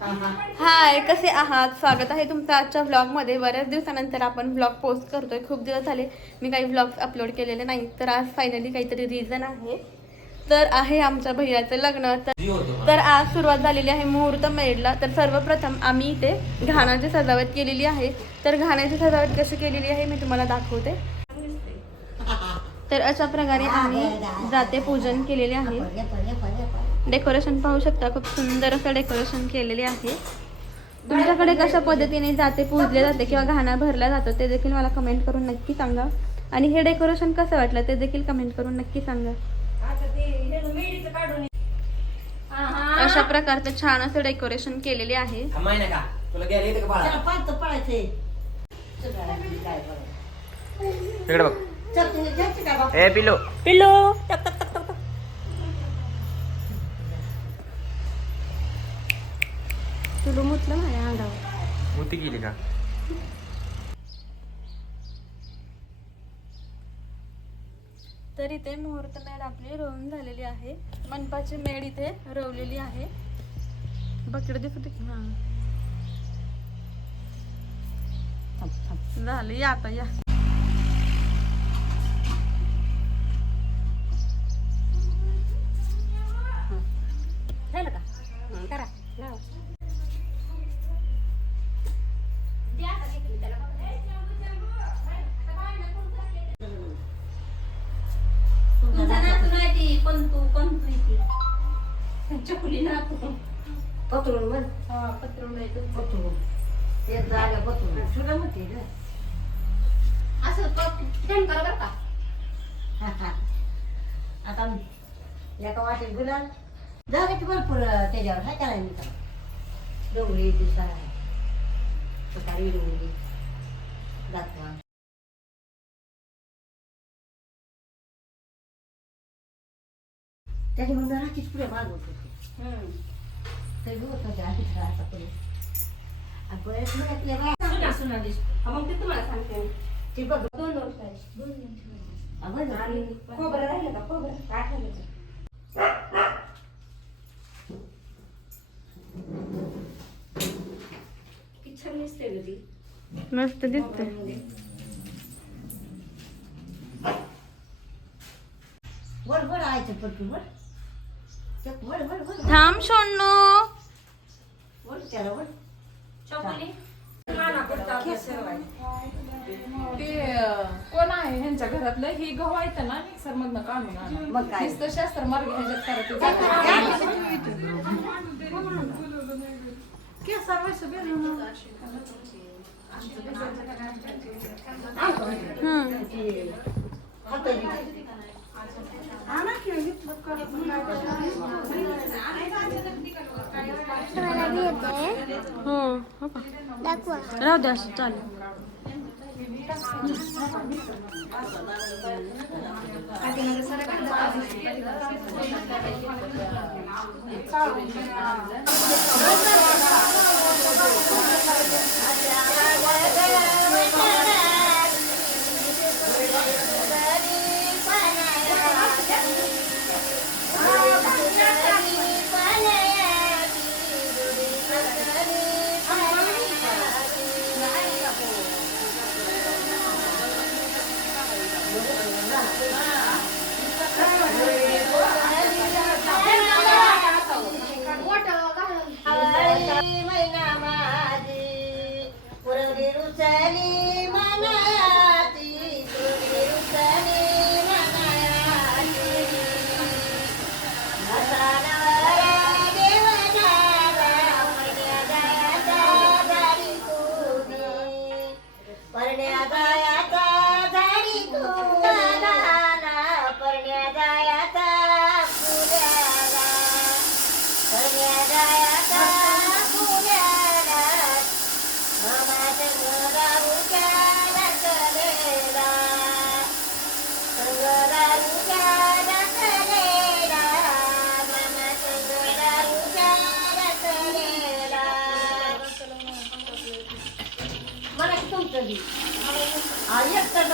हाय कसे आहात? स्वागत आहे तुमचं आजच्या व्लॉगमध्ये बऱ्याच दिवसानंतर आपण व्लॉग पोस्ट करतोय. खूप दिवस झाले मी काही व्लॉग्स अपलोड केलेले नाही तर आज फायनली काहीतरी रिझन आहे. तर आहे आमच्या भैयाचं लग्न. तर तर आज सुरुवात झालेली आहे मुहूर्त मेडला तर सर्वप्रथम आम्ही इथे घाणाची सजावट केलेली आहे. तर घाण्याची सजावट कशी केलेली आहे मी तुम्हाला दाखवते. तर अशा प्रकारे आम्ही जाते पूजन केलेले आहे. डेकोरेशन पाहू शकता खूप सुंदर असं डेकोरेशन केलेले आहे. तुमच्याकडे कशा पद्धतीने जाते पूजले जाते किंवा घाणा भरला जातो ते देखील मला कमेंट करून नक्की सांगा. आणि हे डेकोरेशन कसं वाटलं ते देखील कमेंट करून नक्की सांगा. अशा प्रकारचं छान असं डेकोरेशन केलेले आहे. ए पिलो पिल्लो मुतलं माझ्या अंगावर. मोठी गेली का? तर इथे मुहूर्त मेढ आपली रोवून झालेली आहे. मनपाची मेढ इथे रोवलेली आहे. बकेट दिसत? हा. झाली या आता या. चकुली नातू. पत्रून म्हण. हा, पत्रोळ आहे. पत्रून ते जागा पत्रून सुद्धा म्हणते ना असं ध्यान करा बरं का. आता एका वाटेत गुलाल जागाची भरपूर त्याच्यावर. काय करायला मी डोंगरी दिसा सकाळी डोंगरी. दाखवा त्याच्यामुळे घराचीच पुढे मागवत होते हं. होत होते राहायचा पुढे आणि बरेच मिळाले बाय सुना, सुना दिसतो. हा, मग ते तुम्हाला सांगते. ती बघ दोन पाहिजे. दोन. अगं आणि खोबरं राहिलं का खोबरं का? छान दिसते ग ती मस्त दिसते. वर वर आयचं पटकन वर चक वर वर वर थांब शोणू वर त्याला वर चॉकलेट? माना पडतं आपल्या सर्वांना. ते कोण आहे ह्यांच्या घरातलं? हे गहू आहेत ना मिक्सर मधनं काढून. मग काय? नुसतं शास्त्र मार्ग ह्याच्यात करायचं. हो हो का राहू दे असं आ,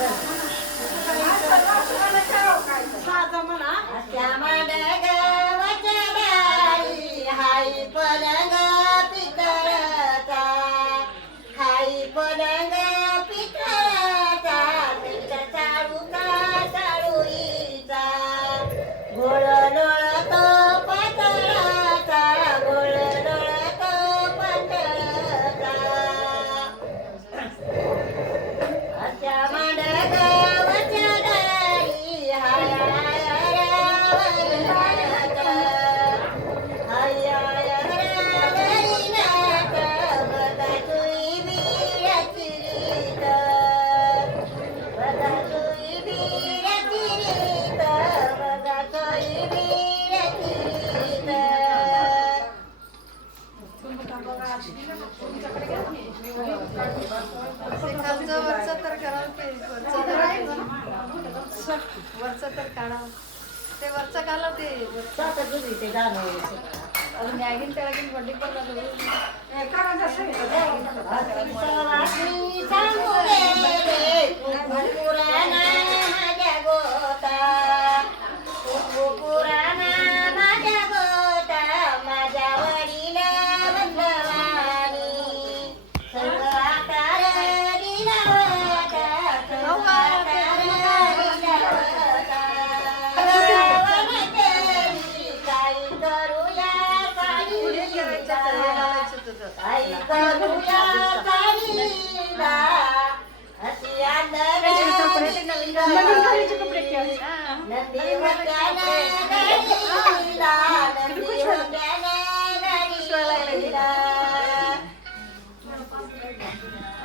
एक मागील त्याला पण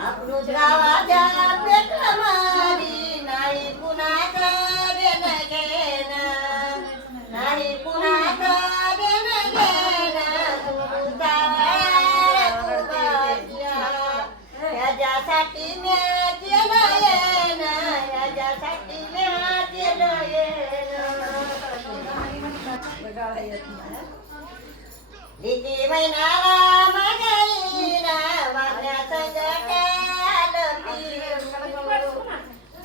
Abdul Jawa Jawa Bekrama भीती महिनाला मागाईना मागल्या संगटाला पिरू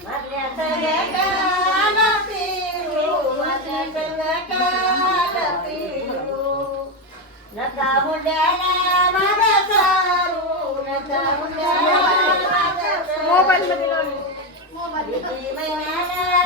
मागल्या संगटाला पिरू मागल्या संगटाला पिरू नका हुंड्याला मागा सारू मोबाईल मध्ये मोबाईल महिनाला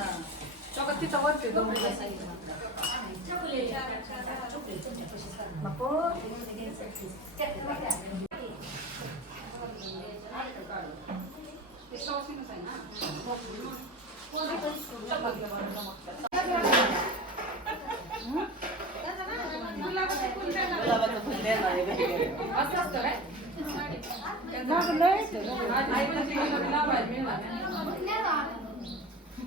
चौकात तिथं वरती लागलंय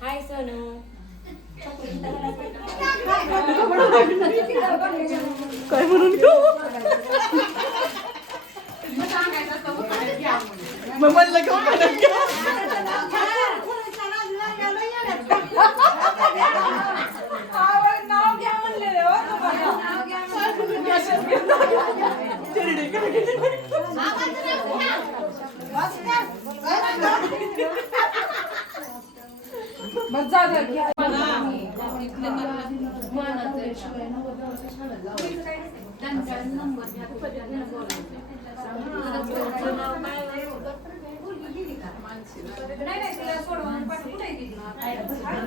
हाय सोनू काय म्हणून मग म्हणलं तुला पाणी किती लागलं का? द्यावं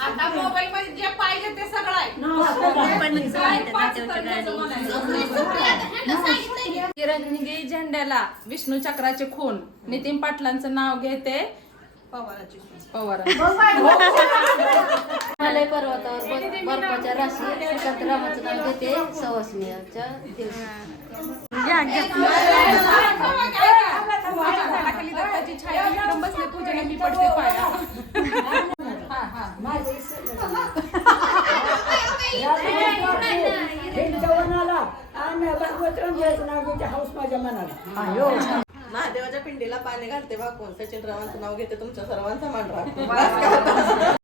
आता मोबाईल मध्ये जे पाहिजे ते सगळं आहे तिरंगी झेंड्याला विष्णू चक्राचे खून नितीन पाटलांचं नाव घेते पवार हिमालय पर्वतावर बर्फाच्या राशी रामाचं नाव घेते सवासणीच्या दिवशी झाडाखाली दत्ताची छाया विक्रम बसले पूजेला मी पडते पाया. महादेवाच्या पिंडीला पाणी घालते वाकून सचिन रावांचं नाव घेते तुमच्या सर्वांचा मान राखते.